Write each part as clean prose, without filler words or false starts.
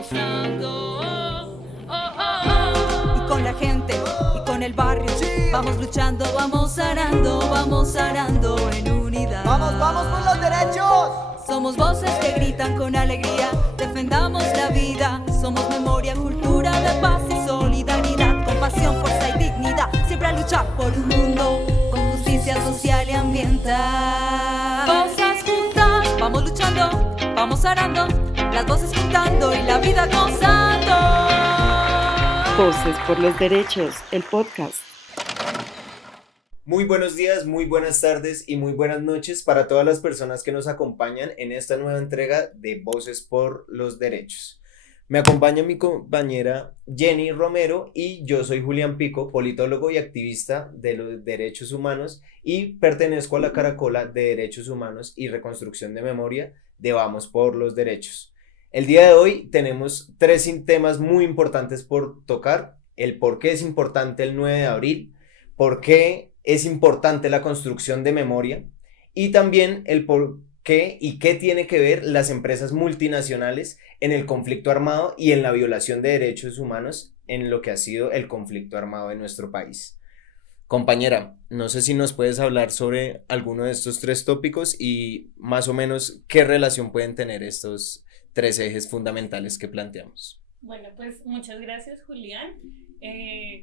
gozando. Y con la gente, y con el barrio, vamos luchando, vamos arando en unidad. ¡Vamos por los derechos! Somos voces que gritan con alegría, defendamos la vida. Somos memoria, cultura de paz y solidaridad, compasión, fuerza y dignidad, siempre a luchar por un mundo con justicia social y ambiental. Voces juntas, vamos luchando, vamos arando, las voces juntando y la vida gozando. Voces por los derechos, el podcast. Muy buenos días, muy buenas tardes y muy buenas noches para todas las personas que nos acompañan en esta nueva entrega de Voces por los Derechos. Me acompaña mi compañera Jenny Romero y yo soy Julián Pico, politólogo y activista de los derechos humanos y pertenezco a la Caracola de Derechos Humanos y Reconstrucción de Memoria de Vamos por los Derechos. El día de hoy tenemos tres temas muy importantes por tocar: el por qué es importante el 9 de abril, por qué es importante la construcción de memoria y también el por qué y qué tiene que ver las empresas multinacionales en el conflicto armado y en la violación de derechos humanos en lo que ha sido el conflicto armado de nuestro país. Compañera, no sé si nos puedes hablar sobre alguno de estos tres tópicos y más o menos qué relación pueden tener estos tres ejes fundamentales que planteamos. Bueno, pues muchas gracias, Julián.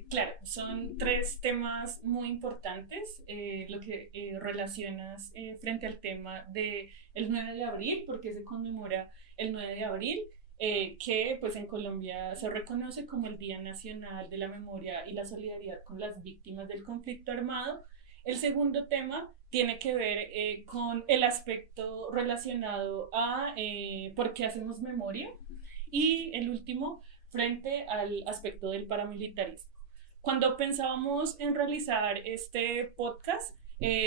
Claro, son tres temas muy importantes, lo que relacionas frente al tema del 9 de abril, porque se conmemora el 9 de abril, que pues en Colombia se reconoce como el Día Nacional de la Memoria y la Solidaridad con las Víctimas del Conflicto Armado. El segundo tema tiene que ver con el aspecto relacionado a por qué hacemos memoria, y el último frente al aspecto del paramilitarismo. Cuando pensábamos en realizar este podcast,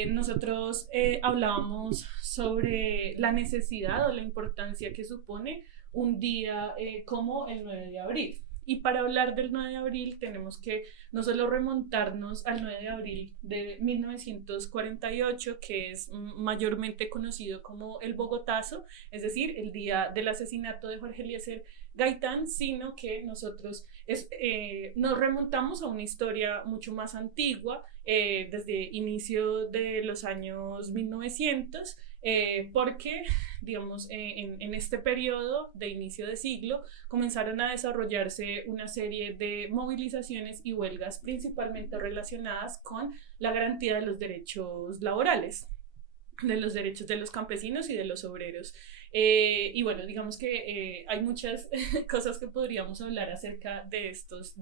nosotros hablábamos sobre la necesidad o la importancia que supone un día como el 9 de abril. Y para hablar del 9 de abril tenemos que no solo remontarnos al 9 de abril de 1948, que es mayormente conocido como el Bogotazo, es decir, el día del asesinato de Jorge Eliezer Gaitán, sino que nosotros nos remontamos a una historia mucho más antigua, desde inicio de los años 1900, porque, digamos, en este periodo de inicio de siglo comenzaron a desarrollarse una serie de movilizaciones y huelgas principalmente relacionadas con la garantía de los derechos laborales, de los derechos de los campesinos y de los obreros. Y bueno, digamos que hay muchas cosas que podríamos hablar acerca de estos,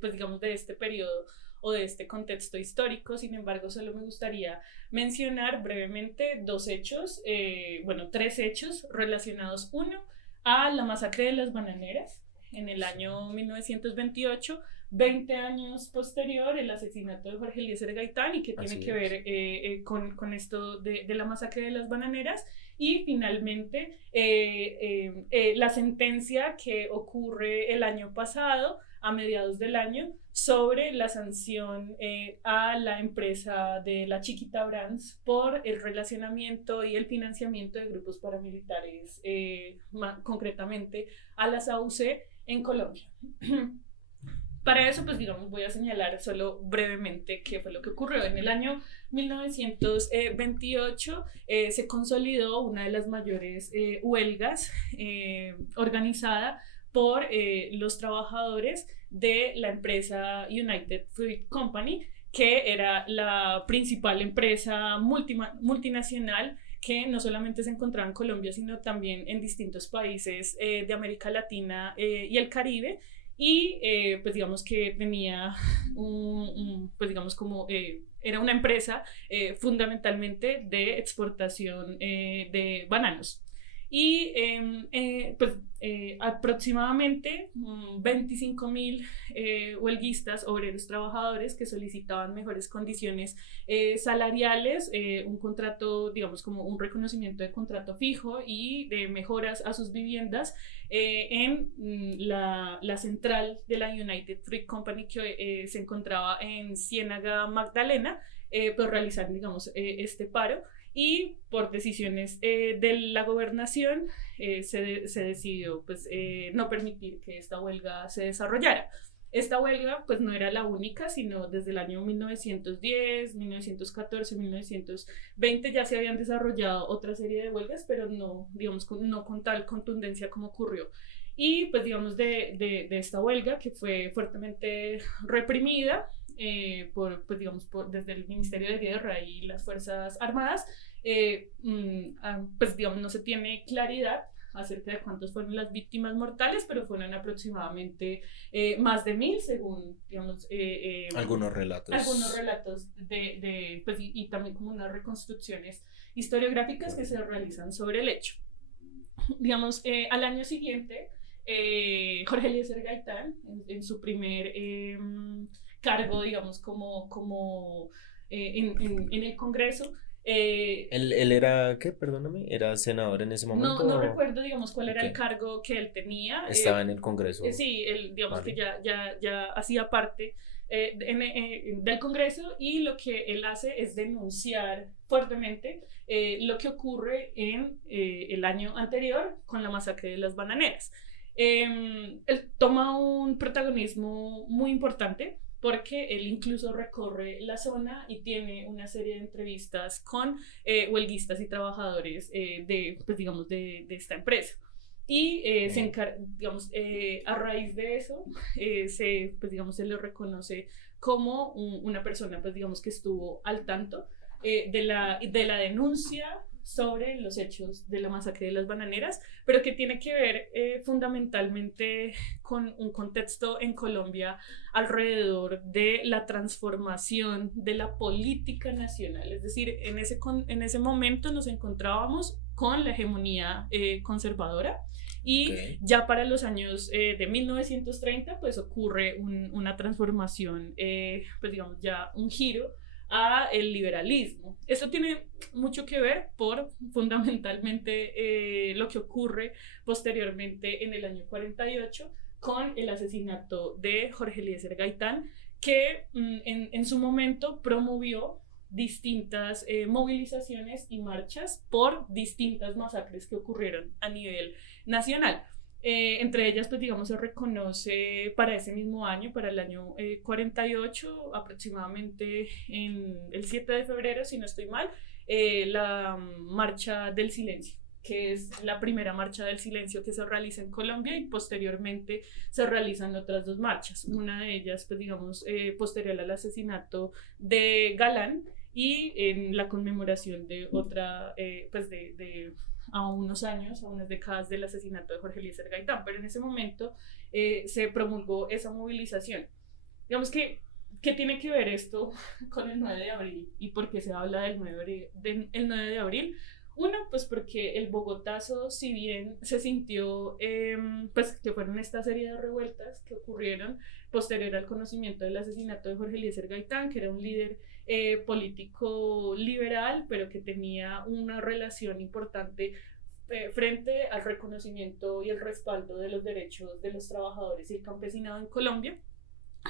pues digamos de este periodo o de este contexto histórico. Sin embargo, solo me gustaría mencionar brevemente tres hechos relacionados. Uno, a la masacre de las bananeras en el año 1928, 20 años posterior, el asesinato de Jorge Eliezer Gaitán, y que tiene que ver con esto de la masacre de las bananeras. Y finalmente, la sentencia que ocurre el año pasado, a mediados del año, sobre la sanción a la empresa de la Chiquita Brands por el relacionamiento y el financiamiento de grupos paramilitares, concretamente a las AUC en Colombia. Para eso, pues digamos, voy a señalar solo brevemente qué fue lo que ocurrió. En el año 1928 se consolidó una de las mayores huelgas organizada por los trabajadores de la empresa United Fruit Company, que era la principal empresa multinacional que no solamente se encontraba en Colombia, sino también en distintos países de América Latina y el Caribe. Y pues digamos que tenía era una empresa fundamentalmente de exportación de bananos. Y aproximadamente 25.000 huelguistas, obreros, trabajadores que solicitaban mejores condiciones salariales, un contrato, digamos, como un reconocimiento de contrato fijo y de mejoras a sus viviendas en la central de la United Fruit Company, que se encontraba en Ciénaga Magdalena, pues realizar, digamos, este paro. Y por decisiones de la gobernación se decidió pues, no permitir que esta huelga se desarrollara. Esta huelga pues no era la única, sino desde el año 1910, 1914, 1920 ya se habían desarrollado otra serie de huelgas, pero no, digamos, no con tal contundencia como ocurrió. Y pues digamos de esta huelga que fue fuertemente reprimida, pues, digamos, desde el Ministerio de Guerra y las Fuerzas Armadas, pues digamos no se tiene claridad acerca de cuántas fueron las víctimas mortales, pero fueron aproximadamente más de 1000 según, digamos, Algunos relatos. Algunos relatos pues, y también como unas reconstrucciones historiográficas que se realizan sobre el hecho. Digamos, al año siguiente, Jorge Eliezer Gaitán, en su primer cargo, digamos, como en el Congreso. Él era, ¿qué? Perdóname, ¿era senador en ese momento? No recuerdo, digamos, cuál era Ok. el cargo que él tenía. Estaba en el Congreso. Sí, él, digamos Vale. que ya hacía parte del Congreso, y lo que él hace es denunciar fuertemente lo que ocurre en el año anterior con la masacre de las bananeras. Él toma un protagonismo muy importante porque él incluso recorre la zona y tiene una serie de entrevistas con huelguistas y trabajadores pues, digamos, de esta empresa. Y digamos, a raíz de eso pues, digamos, se le reconoce como una persona pues, digamos, que estuvo al tanto de la denuncia sobre los hechos de la masacre de las bananeras, pero que tiene que ver fundamentalmente con un contexto en Colombia alrededor de la transformación de la política nacional. Es decir, en ese momento nos encontrábamos con la hegemonía conservadora, y Ok. ya para los años de 1930 pues ocurre una transformación, pues digamos ya un giro a el liberalismo. Eso tiene mucho que ver por fundamentalmente lo que ocurre posteriormente en el año 48 con el asesinato de Jorge Eliezer Gaitán, que en su momento promovió distintas movilizaciones y marchas por distintas masacres que ocurrieron a nivel nacional. Entre ellas, pues digamos, se reconoce para ese mismo año, para el año 48, aproximadamente en el 7 de febrero, si no estoy mal, la Marcha del Silencio, que es la primera marcha del silencio que se realiza en Colombia, y posteriormente se realizan otras dos marchas. Una de ellas, pues digamos, posterior al asesinato de Galán, y en la conmemoración de otra, pues a unos años, a unas décadas del asesinato de Jorge Eliezer Gaitán. Pero en ese momento se promulgó esa movilización. Digamos que, ¿qué tiene que ver esto con el 9 de abril? ¿Y por qué se habla del 9 de abril? Uno, pues porque el Bogotazo, si bien se sintió, pues que fueron esta serie de revueltas que ocurrieron posterior al conocimiento del asesinato de Jorge Eliezer Gaitán, que era un líder político liberal, pero que tenía una relación importante frente al reconocimiento y el respaldo de los derechos de los trabajadores y el campesinado en Colombia,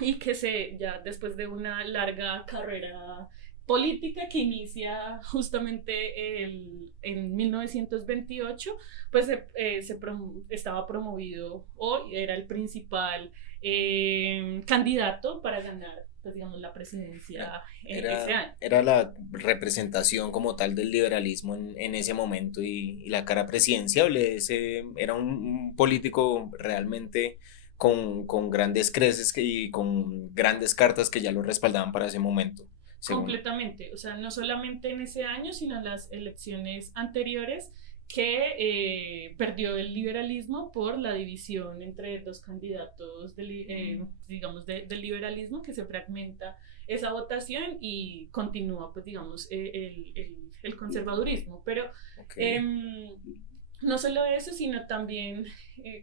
y que ya después de una larga carrera política que inicia justamente en 1928, pues estaba promovido, o era el principal candidato para ganar, pues digamos, la presidencia ese año. Era la representación como tal del liberalismo en ese momento, y la cara presidenciable. Era un político realmente con grandes creces y con grandes cartas que ya lo respaldaban para ese momento. Completamente, o sea, no solamente en ese año, sino en las elecciones anteriores, que perdió el liberalismo por la división entre dos candidatos digamos, del liberalismo, que se fragmenta esa votación y continúa, pues digamos, el conservadurismo. Pero no solo eso, sino también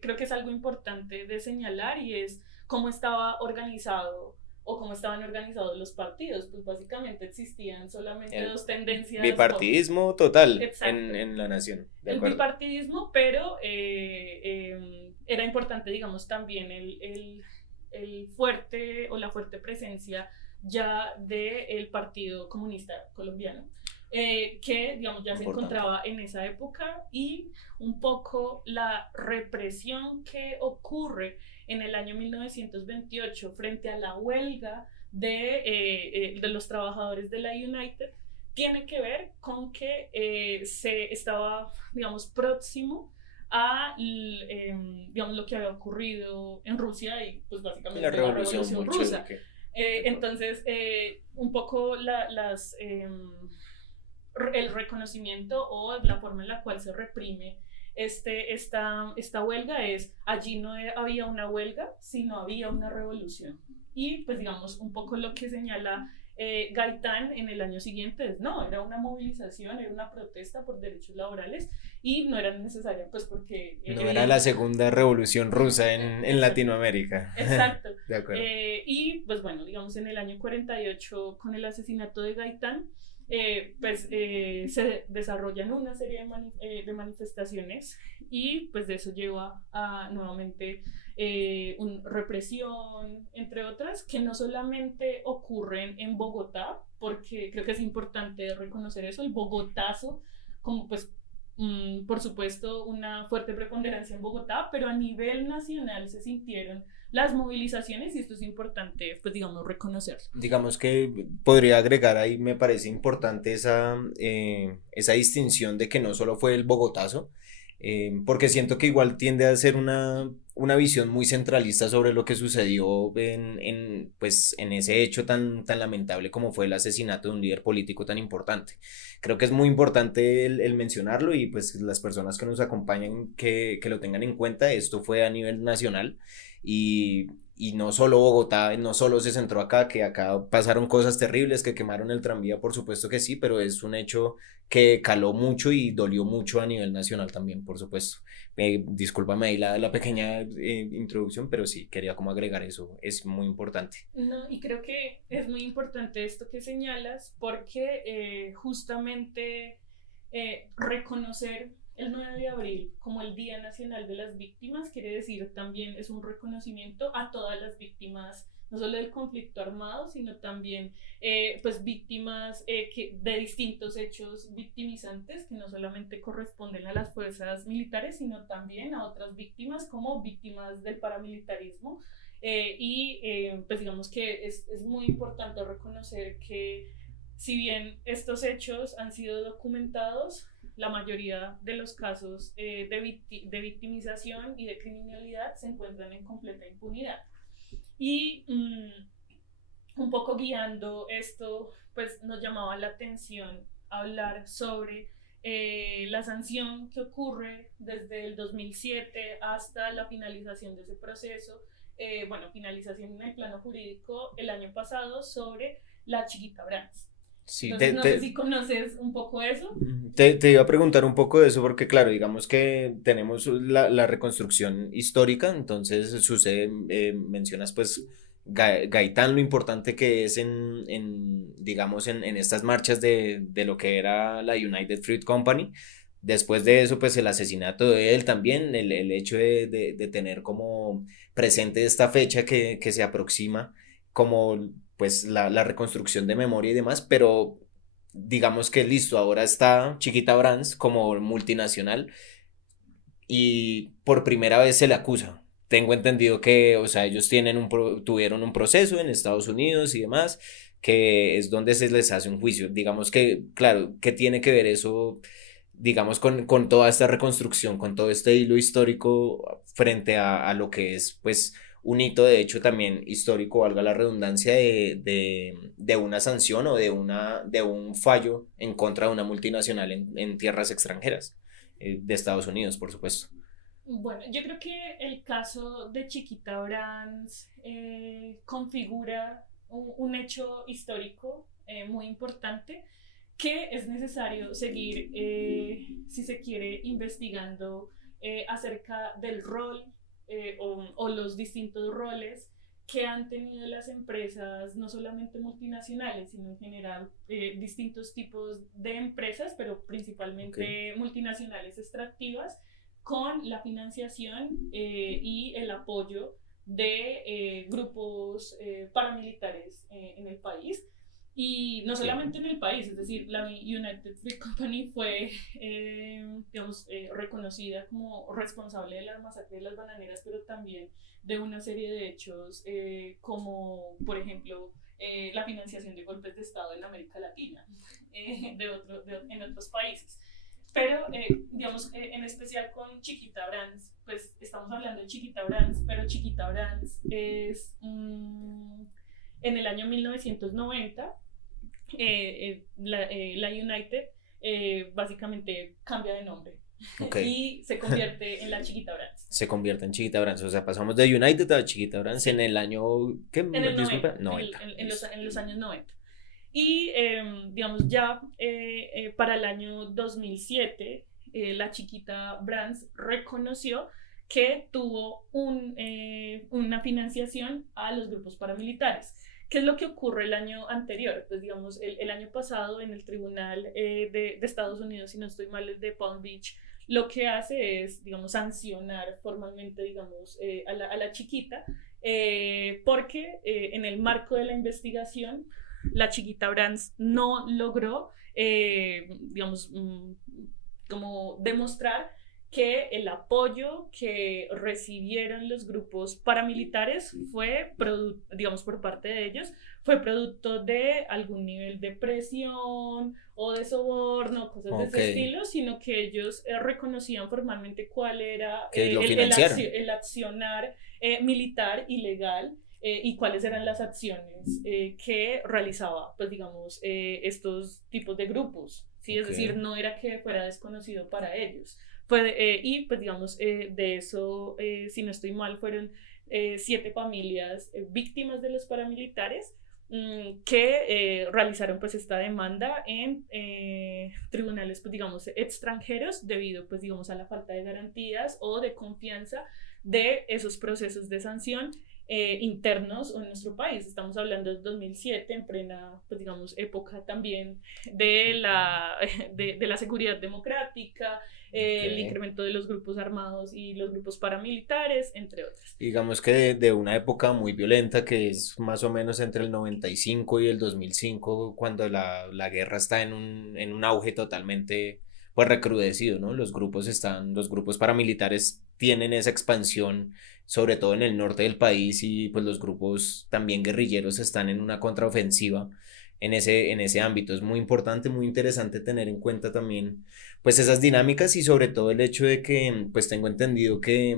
creo que es algo importante de señalar, y es cómo estaba organizado o cómo estaban organizados los partidos. Pues básicamente existían solamente dos tendencias. Bipartidismo total Exacto. en la nación. El bipartidismo, pero era importante, digamos, también el fuerte o la fuerte presencia ya del Partido Comunista Colombiano, que digamos ya se Importante. encontraba en esa época, y un poco la represión que ocurre en el año 1928 frente a la huelga de los trabajadores de la United tiene que ver con que se estaba, digamos, próximo a digamos, lo que había ocurrido en Rusia y pues básicamente La la revolución revolución rusa. bolchevique. Entonces, un poco el reconocimiento o la forma en la cual se reprime esta huelga es, allí no había una huelga, sino había una revolución. Y pues digamos, un poco lo que señala Gaitán en el año siguiente es, no, era una movilización, era una protesta por derechos laborales y no era necesaria, pues porque... No era la segunda revolución rusa en Latinoamérica. Exacto. De acuerdo. Y pues bueno, digamos en el año 48 con el asesinato de Gaitán, se desarrollan una serie de manifestaciones y pues de eso lleva a nuevamente una represión, entre otras, que no solamente ocurren en Bogotá, porque creo que es importante reconocer eso, el bogotazo, como pues por supuesto una fuerte preponderancia en Bogotá, pero a nivel nacional se sintieron las movilizaciones y esto es importante, pues digamos, reconocerlo. Digamos que podría agregar ahí, me parece importante esa distinción de que no solo fue el Bogotazo, porque siento que igual tiende a ser una visión muy centralista sobre lo que sucedió pues, en ese hecho tan lamentable como fue el asesinato de un líder político tan importante. Creo que es muy importante el mencionarlo y pues las personas que nos acompañan que lo tengan en cuenta. Esto fue a nivel nacional y no solo Bogotá, no solo se centró acá, que acá pasaron cosas terribles, que quemaron el tranvía, por supuesto que sí, pero es un hecho que caló mucho y dolió mucho a nivel nacional también, por supuesto. Discúlpame ahí la pequeña introducción, pero sí, quería como agregar eso, es muy importante. No, y creo que es muy importante esto que señalas, porque justamente reconocer el 9 de abril como el Día Nacional de las Víctimas quiere decir también es un reconocimiento a todas las víctimas, no solo del conflicto armado, sino también pues víctimas de distintos hechos victimizantes que no solamente corresponden a las fuerzas militares, sino también a otras víctimas como víctimas del paramilitarismo. Pues digamos que es muy importante reconocer que si bien estos hechos han sido documentados, la mayoría de los casos de victimización y de criminalidad se encuentran en completa impunidad. Y un poco guiando esto, pues nos llamaba la atención hablar sobre la sanción que ocurre desde el 2007 hasta la finalización de ese proceso, finalización en el plano jurídico el año pasado sobre la Chiquita Brands. Sí, Entonces, no sé si conoces un poco eso. Te iba a preguntar un poco de eso porque claro, digamos que tenemos la reconstrucción histórica, entonces sucede, mencionas pues Gaitán, lo importante que es digamos, en estas marchas de lo que era la United Fruit Company. Después de eso, pues el asesinato de él también, el hecho de tener como presente esta fecha que se aproxima como pues la reconstrucción de memoria y demás, pero digamos que listo, ahora está Chiquita Brands como multinacional y por primera vez se le acusa. Tengo entendido que, o sea, ellos tuvieron un proceso en Estados Unidos y demás, que es donde se les hace un juicio. Digamos que, claro, ¿qué tiene que ver eso, digamos, con toda esta reconstrucción, con todo este hilo histórico frente a lo que es, pues, un hito de hecho también histórico, valga la redundancia, de una sanción o de un fallo en contra de una multinacional en tierras extranjeras, de Estados Unidos, por supuesto? Bueno, yo creo que el caso de Chiquita Brands configura un hecho histórico muy importante que es necesario seguir, si se quiere, investigando acerca del rol o los distintos roles que han tenido las empresas, no solamente multinacionales, sino en general distintos tipos de empresas, pero principalmente multinacionales extractivas, con la financiación y el apoyo de grupos paramilitares en el país. Y no solamente en el país, es decir, la United Fruit Company fue, reconocida como responsable de la masacre de las bananeras, pero también de una serie de hechos como, por ejemplo, la financiación de golpes de Estado en América Latina, en otros países. Pero, en especial con Chiquita Brands, pues estamos hablando de Chiquita Brands, pero Chiquita Brands es en el año 1990. La United básicamente cambia de nombre. Y se convierte en la Chiquita Brands. Se convierte en Chiquita Brands, o sea, pasamos de United a Chiquita Brands en el año, ¿qué? En el 90. En los años 90. Y ya para el año 2007, la Chiquita Brands reconoció que tuvo una financiación a los grupos paramilitares. ¿Qué es lo que ocurre el año anterior? Pues el año pasado en el Tribunal de Estados Unidos, si no estoy mal, el de Palm Beach, lo que hace es, sancionar formalmente, a la Chiquita, porque en el marco de la investigación, la Chiquita Brands no logró, como demostrar que el apoyo que recibieron los grupos paramilitares fue, por parte de ellos, fue producto de algún nivel de presión o de soborno, cosas de ese estilo, sino que ellos reconocían formalmente cuál era el accionar militar ilegal y cuáles eran las acciones que realizaba, estos tipos de grupos, ¿sí? Es decir, no era que fuera desconocido para ellos. De eso, si no estoy mal, fueron 7 familias víctimas de los paramilitares que realizaron esta demanda en tribunales extranjeros debido a la falta de garantías o de confianza de esos procesos de sanción internos en nuestro país. Estamos hablando del 2007, en plena época también de la seguridad democrática, el incremento de los grupos armados y los grupos paramilitares, entre otras. Digamos que de una época muy violenta que es más o menos entre el 95 y el 2005, cuando la guerra está en un auge totalmente recrudecido, ¿no? Los grupos paramilitares tienen esa expansión, sobre todo en el norte del país, y pues los grupos también guerrilleros están en una contraofensiva en ese ámbito. Es muy importante, muy interesante tener en cuenta también pues esas dinámicas, y sobre todo el hecho de que pues tengo entendido que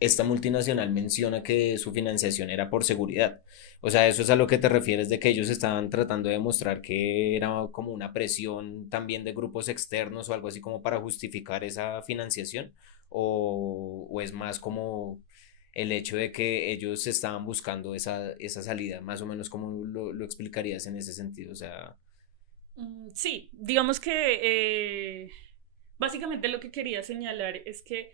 esta multinacional menciona que su financiación era por seguridad. O sea, ¿eso es a lo que te refieres, de que ellos estaban tratando de demostrar que era como una presión también de grupos externos o algo así como para justificar esa financiación? ¿O es más como el hecho de que ellos estaban buscando esa salida? Más o menos, ¿cómo lo explicarías en ese sentido? O sea... Sí, digamos que básicamente lo que quería señalar es que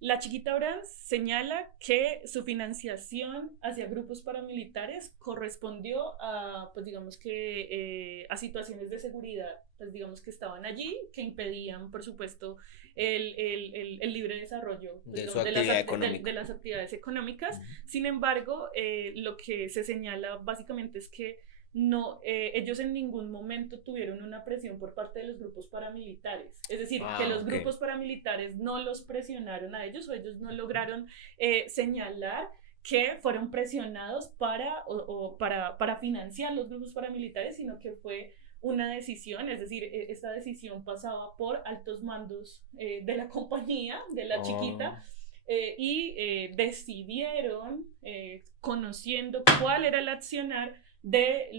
la Chiquita Brands señala que su financiación hacia grupos paramilitares correspondió a, a situaciones de seguridad, que estaban allí, que impedían, por supuesto, el libre desarrollo de su actividad económica, de las actividades económicas. Sin embargo, lo que se señala básicamente es que ellos en ningún momento tuvieron una presión por parte de los grupos paramilitares. Es decir, que los grupos paramilitares no los presionaron a ellos, o ellos no lograron señalar que fueron presionados para financiar los grupos paramilitares, sino que fue una decisión, es decir, esta decisión pasaba por altos mandos de la compañía, de la Chiquita, y decidieron, conociendo cuál era el accionar de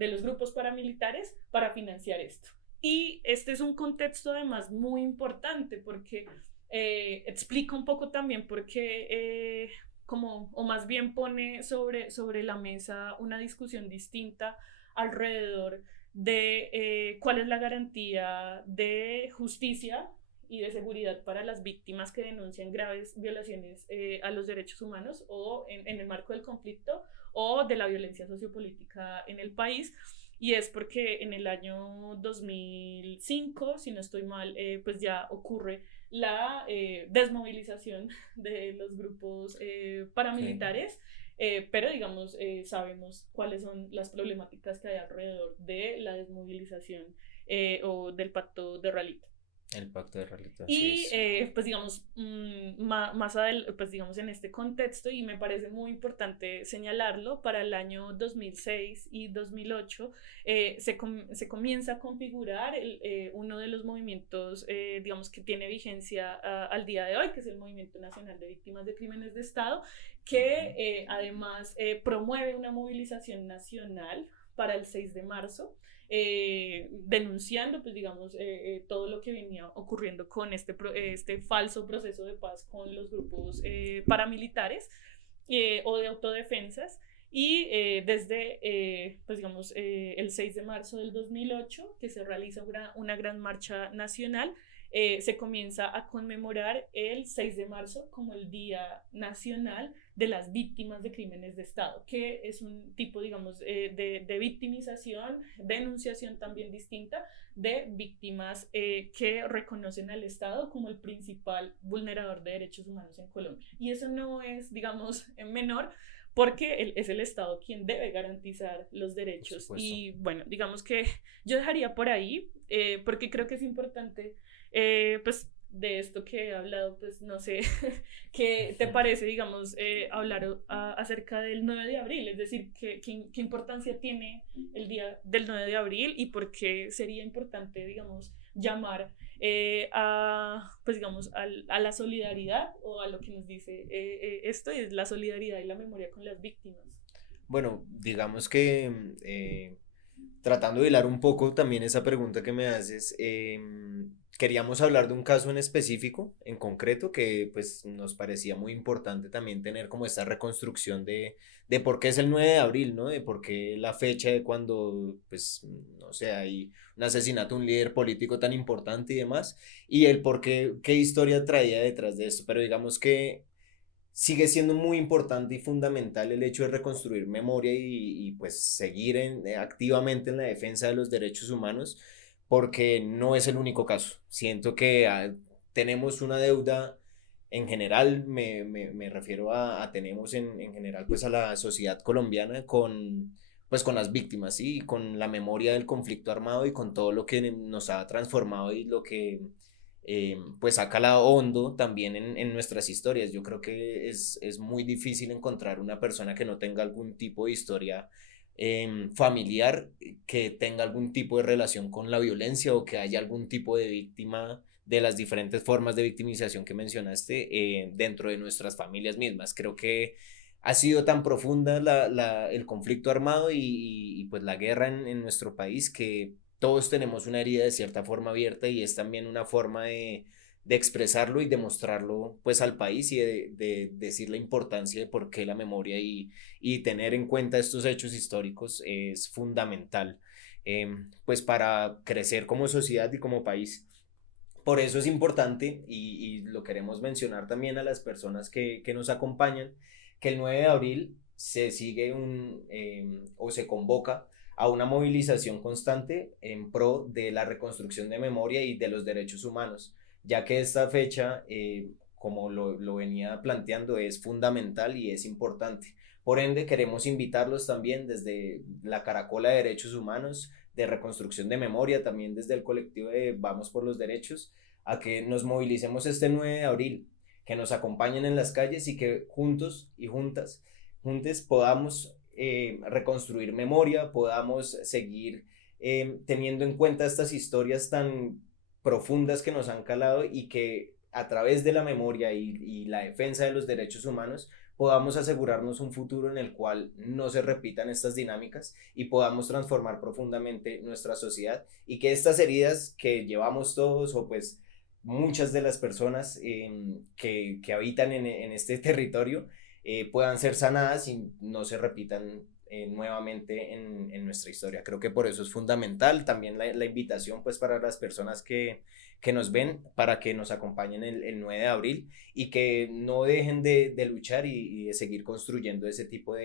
los grupos paramilitares para financiar esto. Y este es un contexto además muy importante porque explica un poco también por qué, o más bien pone sobre la mesa una discusión distinta alrededor de cuál es la garantía de justicia y de seguridad para las víctimas que denuncian graves violaciones a los derechos humanos o en el marco del conflicto o de la violencia sociopolítica en el país. y es porque en el año 2005, si no estoy mal, pues ya ocurre la desmovilización de los grupos paramilitares. Pero digamos, sabemos cuáles son las problemáticas que hay alrededor de la desmovilización o del pacto de Ralito. El pacto de Ralito, así Y es. pues digamos, pues digamos en este contexto, y me parece muy importante señalarlo, para el año 2006 y 2008 se comienza a configurar uno de los movimientos, digamos, que tiene vigencia al día de hoy, que es el Movimiento Nacional de Víctimas de Crímenes de Estado, que además promueve una movilización nacional para el 6 de marzo, denunciando, pues digamos, todo lo que venía ocurriendo con este falso proceso de paz con los grupos paramilitares o de autodefensas. Y desde, pues digamos, el 6 de marzo del 2008, que se realiza una gran marcha nacional, se comienza a conmemorar el 6 de marzo como el Día Nacional de las Víctimas de Crímenes de Estado, que es un tipo, digamos, de victimización, denunciación también distinta de víctimas que reconocen al Estado como el principal vulnerador de derechos humanos en Colombia. Y eso no es, digamos, menor, porque es el Estado quien debe garantizar los derechos. Y bueno, digamos que yo dejaría por ahí, porque creo que es importante, pues de esto que he hablado, pues no sé, ¿qué te parece, digamos, hablar acerca del 9 de abril? Es decir, ¿qué importancia tiene el día del 9 de abril y por qué sería importante, digamos, llamar pues digamos, a la solidaridad, o a lo que nos dice esto, y es la solidaridad y la memoria con las víctimas? Bueno, digamos que tratando de hilar un poco también esa pregunta que me haces, queríamos hablar de un caso en específico, en concreto, que pues nos parecía muy importante también tener como esta reconstrucción de por qué es el 9 de abril, ¿no? De por qué la fecha de cuando, pues, no sé, hay un asesinato de un líder político tan importante y demás, y el por qué, qué historia traía detrás de esto, pero digamos que sigue siendo muy importante y fundamental el hecho de reconstruir memoria pues seguir activamente en la defensa de los derechos humanos, porque no es el único caso. Siento que tenemos una deuda en general, me refiero tenemos en general pues a la sociedad colombiana pues con las víctimas, ¿sí? Con la memoria del conflicto armado y con todo lo que nos ha transformado y lo que pues ha calado hondo también en nuestras historias. Yo creo que es muy difícil encontrar una persona que no tenga algún tipo de historia familiar, que tenga algún tipo de relación con la violencia o que haya algún tipo de víctima de las diferentes formas de victimización que mencionaste dentro de nuestras familias mismas. Creo que ha sido tan profunda el conflicto armado pues la guerra en nuestro país, que todos tenemos una herida de cierta forma abierta, y es también una forma de expresarlo y demostrarlo pues al país, y de decir la importancia de por qué la memoria y tener en cuenta estos hechos históricos es fundamental, pues para crecer como sociedad y como país. Por eso es importante, y lo queremos mencionar también a las personas que nos acompañan, que el 9 de abril se sigue o se convoca a una movilización constante en pro de la reconstrucción de memoria y de los derechos humanos, ya que esta fecha, como lo venía planteando, es fundamental y es importante. Por ende, queremos invitarlos también desde la Caracola de Derechos Humanos, de Reconstrucción de Memoria, también desde el colectivo de Vamos por los Derechos, a que nos movilicemos este 9 de abril, que nos acompañen en las calles y que juntos y juntas podamos reconstruir memoria, podamos seguir teniendo en cuenta estas historias tan profundas que nos han calado, y que a través de la memoria y la defensa de los derechos humanos podamos asegurarnos un futuro en el cual no se repitan estas dinámicas y podamos transformar profundamente nuestra sociedad, y que estas heridas que llevamos todos, o pues muchas de las personas que habitan en este territorio, puedan ser sanadas y no se repitan nuevamente en nuestra historia. Creo que por eso es fundamental también la invitación pues para las personas que nos ven, para que nos acompañen el 9 de abril y que no dejen de luchar y de seguir construyendo ese tipo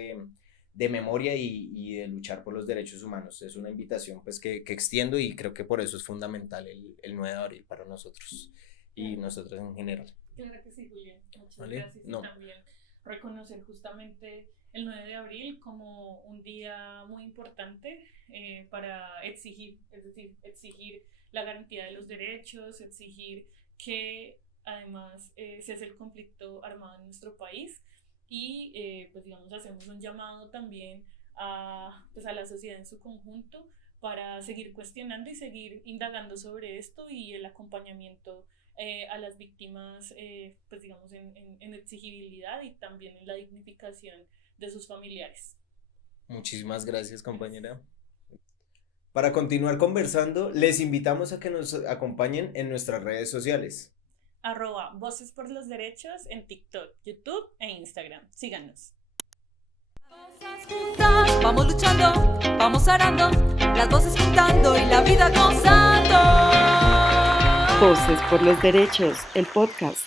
de memoria y de luchar por los derechos humanos. Es una invitación pues que extiendo y creo que por eso es fundamental el 9 de abril para nosotros y nosotros en general. Claro que sí, Julián. Muchas ¿Vale? gracias. No. Y también reconocer justamente el 9 de abril como un día muy importante para exigir, es decir, exigir la garantía de los derechos, exigir que además cese el conflicto armado en nuestro país y pues digamos hacemos un llamado también pues a la sociedad en su conjunto para seguir cuestionando y seguir indagando sobre esto y el acompañamiento a las víctimas, pues digamos en exigibilidad y también en la dignificación de sus familiares. Muchísimas gracias, compañera. Para continuar conversando, les invitamos a que nos acompañen en nuestras redes sociales. @Voces por los Derechos en TikTok, YouTube e Instagram. Síganos. Juntas, vamos luchando, vamos arando, las voces juntando y la vida gozando. Voces por los Derechos, el podcast.